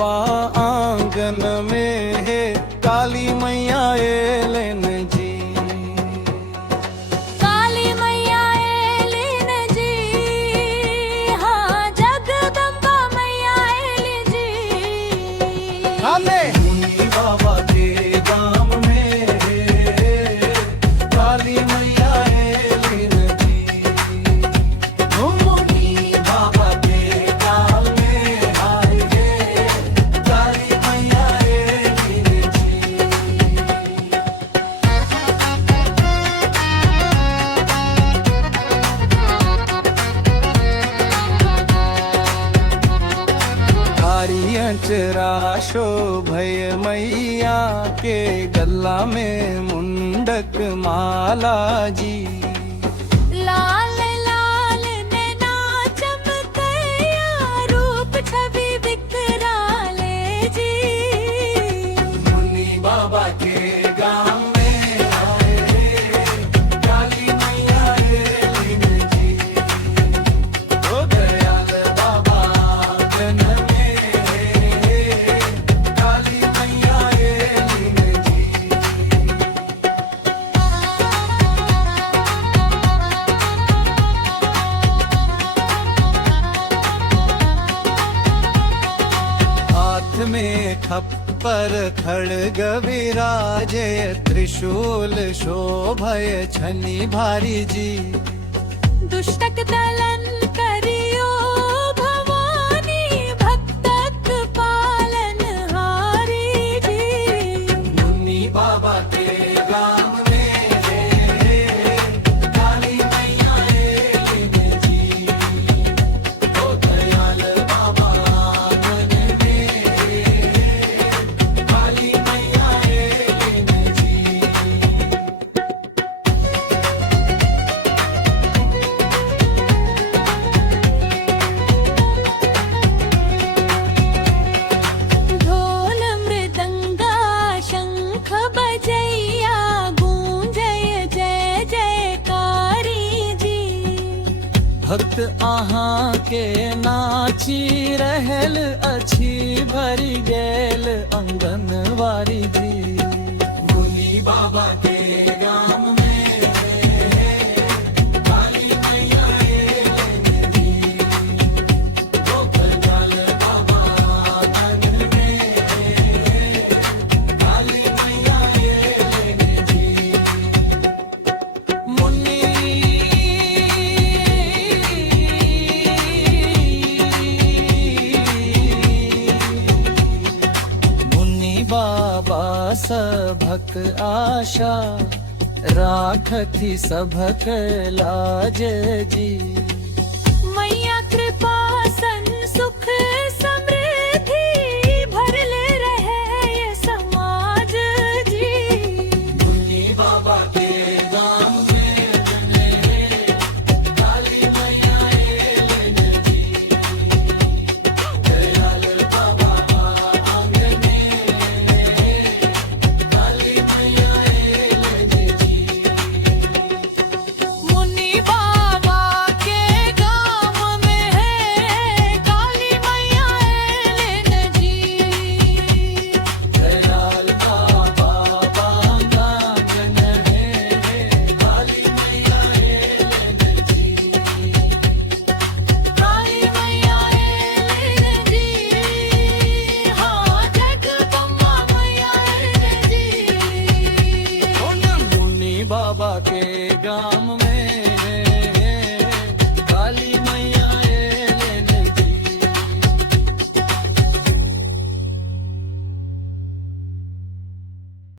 बाबा आंगन में है काली मैया एलेन जी। काली मैया एलेन जी, हाँ जगदम्बा मैया एलेन जी। मुनि बाबा के गांव में है काली मैया एलेन जी। मुनि बाबा के गांव में है काली मैया एलेन जी। हरी अंचरा शोभय मैया के गला में मुंडक माला जी। लाल लाल नैना चमकैया रूप छवि विकराले जी। मुनि बाबा के गांव में आए काली मैया एलेन जी। ओ दयाल बाबा आंगन में है काली मैया एलेन जी। हाथ में खप्पर खड़ग विराजे त्रिशूल शोभय छनि भारी जी। दुष्टक दलन करियो भवानी भक्तक पालन हारी जी। मुनि बाबा के गांव में है काली मैया एलेन जी। ओ दयाल बाबा आंगन में है काली मैया एलेन जी। ढोल मृदंगा शंख बजैया गूंजय जय जयकारी जी। भक्त अहाँ के नाची रहल अछि भरि गेल अंगनवारी जी। मुनि बाबा के गांव में है काली मैया एलेन जी। ओ दयाल बाबा आंगन में है काली मैया एलेन जी। मुनि मुनि बाबा सभक आशा राखथि सभक लाज जी। मैया कृपा सन सुख समृद्धि भरले रहे ये समाज जी। मुनि बाबा के गांव में है काली मैया एलेन जी। दयाल बाबा आंगन में है काली मैया एलेन जी। मुनि बाबा के गांव में है काली मैया एलेन जी। दयाल बाबा आंगन में है काली मैया एलेन जी। काली मैया एलेन जी, हाँ जगदम्बा मैया एलेन जी। मुनि बाबा के गांव में